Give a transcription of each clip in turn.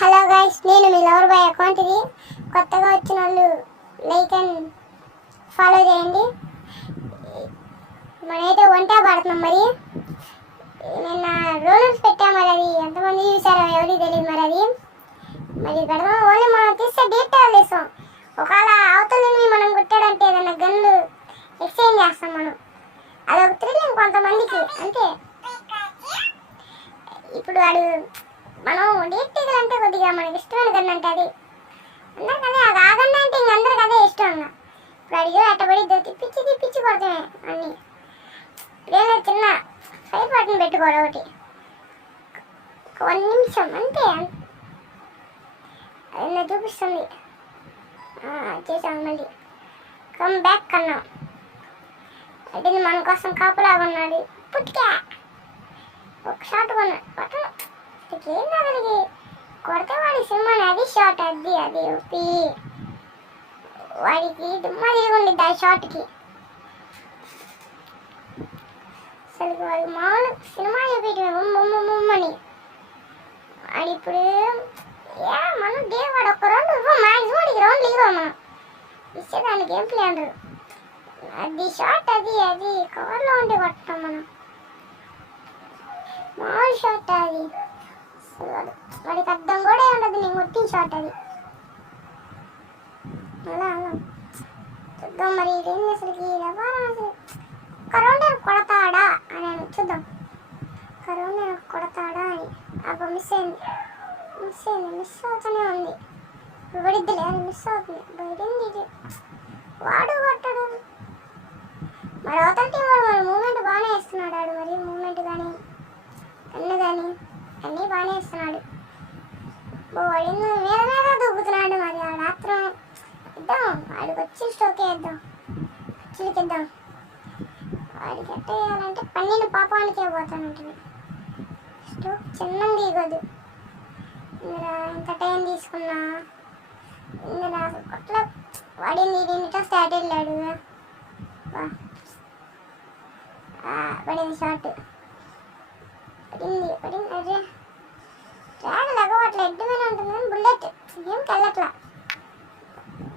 Hello guys, నేను మీ lover boy account. ఇది కొత్తగా వచ్చిన వాళ్ళు లైక్ అండ్ ఫాలో చేయండి. మనైతే వంట పడుతున్నాం. మరి నిన్న రోలర్స్ పెట్టాం, మరి అది ఎంతమంది చూసారో ఎవరికి తెలియదు. మరి పెడదాం. ఓన్లీ మనం తీస్తే డీటెయిల్ తీస్తాం. ఒకవేళ అవతలని మనం కొట్టాడంటే ఏదైనా గన్లు ఎక్స్చేంజ్ చేస్తాం. మనం అదొక థ్రిల్లింగ్ కొంతమందికి. అంతే. ఇప్పుడు వాడు మనం డీటెయిల్ అంటే కొద్దిగా మనకి ఇష్టమైన గన్ అంటే అది అందరికి అదే. అది ఆగన్నా అంటే ఇంక అందరికి అదే ఇష్టం. ఇప్పుడు అడిగి అట్టబడి తిప్పించి కొడతామే అన్నీ. ఇప్పుడేదో చిన్న ఫైర్ బటన్ పెట్టుకోరు ఒకటి, 1 నిమిషం అంతే. అది చూపిస్తుంది. చేసాము. మళ్ళీ కమ్ బ్యాక్ అన్నాం. అంటే మన కోసం కాపులాగా ఉన్నాడు. పుట్టికా ఒక షాట్ కొన్నాడు. ఏంది అతనికి కొడితే వాడి సినిమాని అది షాట్ అది ఒప్పి వాడికి దుమ్మ తిరిగి ఆ షాట్కి. అసలు వాడు మామూలు సినిమా చూపించమని వాడు ఇప్పుడు మనం వాడు ఒక్క రౌండ్ మ్యాక్సిమం రౌండ్ ఇవ్వం. మనం ఇచ్చేదానికి ఏం ప్లే అంటారు. అది షాట్ అది కవర్లో ఉండి కొట్టాం మనం. మామూలు షాట్ అది. వాడికి అర్థం కూడా ఉండదు నేను కొట్టిన షాట్ అది. అలా చూద్దాం. మరి ఇదేం అసలుకి అసలు కరోనా కొడతాడా అని చూద్దాం. కరోనా కొడతాడా అని అప్పుడు మిస్ అవుతూనే ఉంది. పడిద్దిలే అది మిస్ అవుతుంది. పడింది ఇది. వాడు కొట్టడు. మరి అవతల టీం వాడు మరి మూమెంట్ బాగానే వేస్తున్నాడు. వాడు మరి మూమెంట్ కానీ కన్ను కానీ అన్నీ బాగానే ఇస్తున్నాడు. వాడి మీద దూకుతున్నాడు. మరి ఆ రాత్రం ఇద్దాం. వాడికి వచ్చి స్టోక్ వేద్దాం. చిలికిద్దాం. వాడికి ఎట్ట వేయాలంటే పన్నెండు పాపానికే పోతానంటుంది. స్టోక్ చిన్నది దిగదు. ఇందులో ఎంత టైం తీసుకున్నా ఇందులో కొట్ల వాడింది. దీనితో స్టార్ట్ వెళ్ళాడు. పడింది షార్ట్. పడింది అదే ట్రాగల్ అవ్వట్లే. ఎడ్డుగానే ఉంటుంది కానీ బుల్లెట్ ఏం కళ్ళట్లా.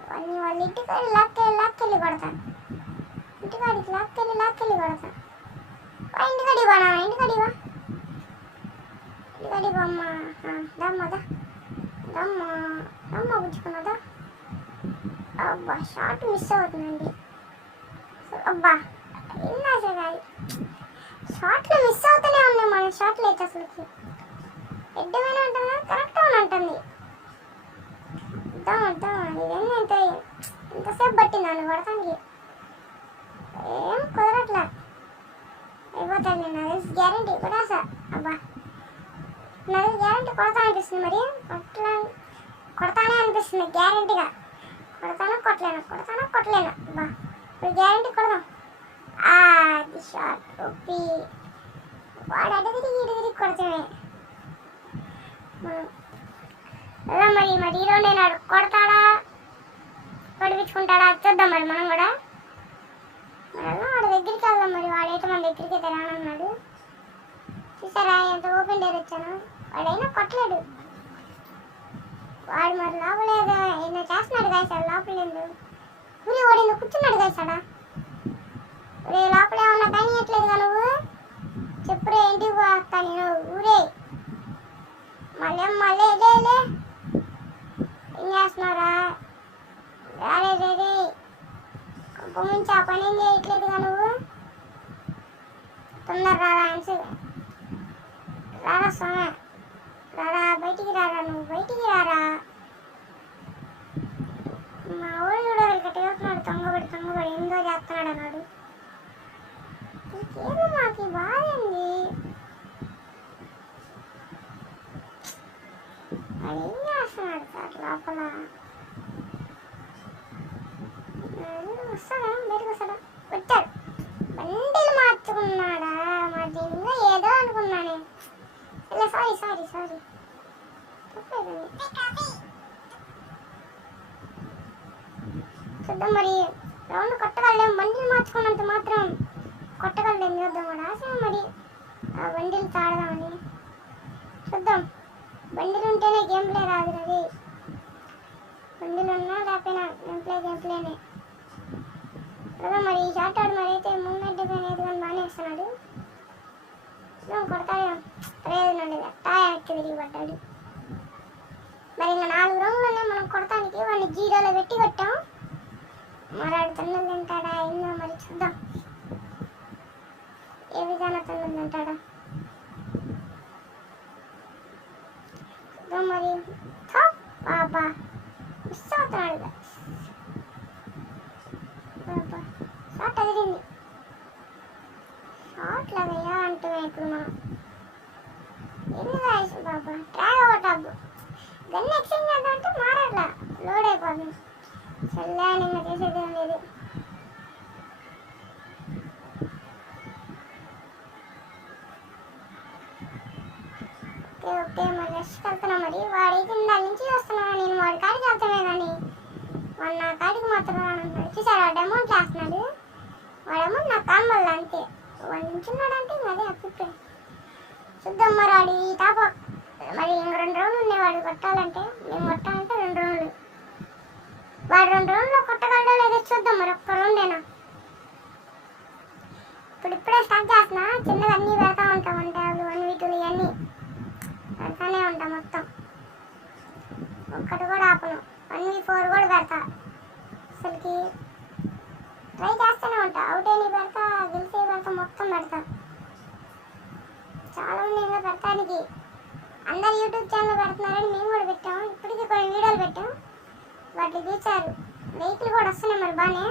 వాళ్ళ ఇంటికాడి లాక్కెళ్ళి కొడతాను. ఇంటికాడికి లాక్కెళ్ళి కొడతాను. ఇంటికాడి బానా ఇంటికాడి బామ్మ దమ్మ పుచ్చుకున్నదా. అబ్బా షార్ట్ మిస్ అవుతుందండి. అబ్బా ఎన్నా కాదు. షార్ట్లు మిస్ అవుతూనే ఉన్నాయి. మన షార్ట్లు అయితే అసలుకి ఎడ్డమైన ఉంటుంది, కరెక్ట్గా ఉంటుంది. ఇదేంటి ఎంతసేపు పట్టింది నన్ను కొడతానికి. ఏం కుదరట్లా. అయిపోతాను నేను. అది గ్యారంటీ కూడా సార్. అబ్బా నాకు గ్యారంటీ కొడతా అనిపిస్తుంది. మరి కొడతానే అనిపిస్తుంది గ్యారంటీగా. కొడతానో కొట్టలేను. అబ్బా ఇప్పుడు గ్యారంటీ కొడదాం. అది షార్ట్ ఒప్పి వాడు అడ్డ తిరిగి కొడతామే. మరి ఈరోజు నేను కొడతాడా పడిపించుకుంటాడా చూద్దాం. మరి మనం కూడా వాడి దగ్గరికి వెళ్దాం. మరి వాడైతే మన దగ్గరికి అయితే రానన్నాడు. చూసారా ఎంత ఓపెన్ డేర్ వచ్చాను. వాడైనా కొట్టలేడు. వాడు మరి లోపలేదు ఏదో చేస్తున్నాడు కాసాడు. లోపలేదు ఊరి వాడు కూర్చున్నాడు కాసాడా. లోపల ఏమన్నా పని ఇవ్వట్లేదుగా నువ్వు చెప్పురే. ఇంటికి పోతా నేను. ఊరే మళ్ళీ ఏం చేస్తున్నారా. రే కొంపమించి ఆ పని ఏం చేయట్లేదుగా నువ్వు. తొందర రారా సోమే రారా. బయటికి రారా. నువ్వు బయటికి రారా. మా ఊరు కూడా కట్టి వెళ్తున్నాడు. తొంగబడి ఏందో చేస్తున్నాడు అన్నాడు. ఏదో మాకు బాధ ఉంది. వాడు ఏం చేస్తున్నాడు సార్ లోపల. వస్తాడా బయటకు వస్తాడా. వచ్చాడు. బండిలు మార్చుకున్నాడా. మరి ఇంకా ఏదో అనుకున్నానే. ఇలా సారీ చూద్దాం. మరి రౌండ్ కొట్టగలేం. బండిలు మార్చుకున్నంత మాత్రం కొట్టగలేం. చూద్దాం. వాడు ఆశ మరి ఆ బండిలు తాడదామని చూద్దాం. బండిలు ఉంటేనే గేమ్ ప్లే రాదు అది. బండిలు ఉన్నా లేకపోయినా గేమ్ ప్లేనే కదా. మరి ఈ షార్ట్ ఆడు మరి అయితే మూమెంట్ కానీ ఏది కానీ బాగానే వేస్తున్నాడు. కొడతాడు ప్రయోజనం లేదు, అట్టా వెనక్కి తిరిగి పడ్డాడు. మరి ఇంకా 4 రౌండ్లోనే మనం కొడతానికి వాడిని 0లో పెట్టి కొట్టాం. మరి ఆడు తన్నులు తింటాడా ఎన్నో మరి చూద్దాం, ఏ విధానం తన్నులు తింటాడా చూద్దాం. మరి బాబా మిస్ అవుతున్నాడు, బాబా షార్ట్ అదిరింది. షార్ట్ లాగయ్యా అంటున్నాయి ఇప్పుడు మనం. ఎన్ని రాయసు బాబా ట్రాక్ అవుట్ గన్ ఎక్స్చేంజ్ చేద్దాం అంటే మారట్లా, లోడ్ అయిపోతుంది. చల్లే నిన్న చేసేది ఏం లేదు. ఓకే మరి నెక్స్ట్ వెళ్తున్నా. మరి వాడికి దాని నుంచి వస్తున్నాను నేను, వాడి కాడికి వెళ్తానే కానీ వాడు నా కాడికి మాత్రం రానంటున్నాడు. చూసారు వాడు అమౌంట్ వేస్తున్నాడు, వాడు అమౌంట్ నాకు కానమల్ల అంతే. వాడు నించున్నాడంటే అదే అభిప్రాయం. చూద్దాం మరి వాడు ఈ టాప్ మరి ఇంక 2 రౌండ్లు ఉన్నాయి వాడు కొట్టాలంటే. మేము కొట్టాలంటే 2 రౌండ్లు, వాడు 2 రౌండ్లో కొట్టగలడో లేదో చూద్దాం. మరి ఒక్క రౌండేనా. ఇప్పుడే స్టార్ట్ చేస్తున్నా, చిన్నగా అన్నీ పెడతా ఉంటాం. 1 ట్యాబ్లు 1 వీటులు ఇవన్నీ పెడతానే ఉంటాం మొత్తం, ఒక్కటి కూడా ఆపను. 1v4 కూడా పెడతా, అసలుకి ట్రై చేస్తూనే ఉంటా. అవుట్ అయిన పెడతా, గెలిచే పెడతా, మొత్తం పెడతా. చాలా మంది ఇంకా పెడతానికి అందరు యూట్యూబ్ ఛానల్ పెడుతున్నారని మేము కూడా పెట్టాం. ఇప్పటికీ కొన్ని వీడియోలు పెట్టాం, వాటిని చూసారు. లైక్లు కూడా వస్తున్నాయి మరి బాగానే.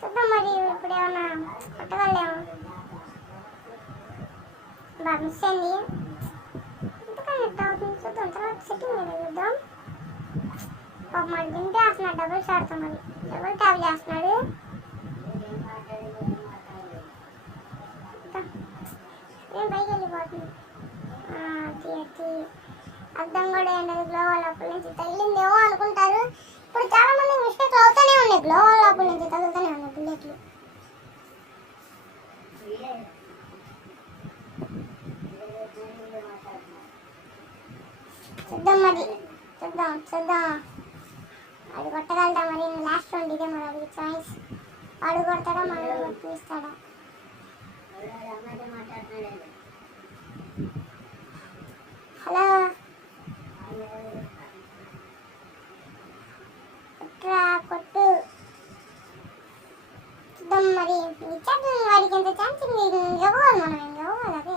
చూద్దాం మరి ఇప్పుడు ఏమన్నా కొట్టగలేము. బాగా మిస్ అయింది, ఎందుకని ఎట్లా అవుతుంది చూద్దాం. తర్వాత సెట్టింగ్ మీద చూద్దాం. పాప మరి దింపే వేస్తున్నాడు, డబుల్ షాట్తో మరి డబుల్ ట్యాప్ చేస్తున్నాడు. నేను పైకి వెళ్ళిపోతుంది. అర్థం కూడా ఏంటది, గ్లోవల్ లోపల నుంచి తగిలిందేమో అనుకుంటారు. ఇప్పుడు చాలా మంది మిస్టేక్లు అవుతూనే ఉన్నాయి, గ్లోవల్ లోపల నుంచి తగులుతూనే ఉన్నాయి బుల్లెట్లు. చూద్దాం మరి చూద్దాం అది కొట్టగలదా మరి. లాస్ట్ రౌండ్ ఇదే మరి, అది చాయిస్. వాడు కొడతాడా మనం కొట్టిస్తాడా. హలో కొట్టు చూద్దాం మరి. ఇచ్చాడు వాడికి ఎంత ఛాన్స్ ఇవ్వాలి మనం, ఏం ఇవ్వాలి. అదే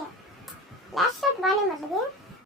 లాస్ట్ షాట్ బాగానే పడ్డది.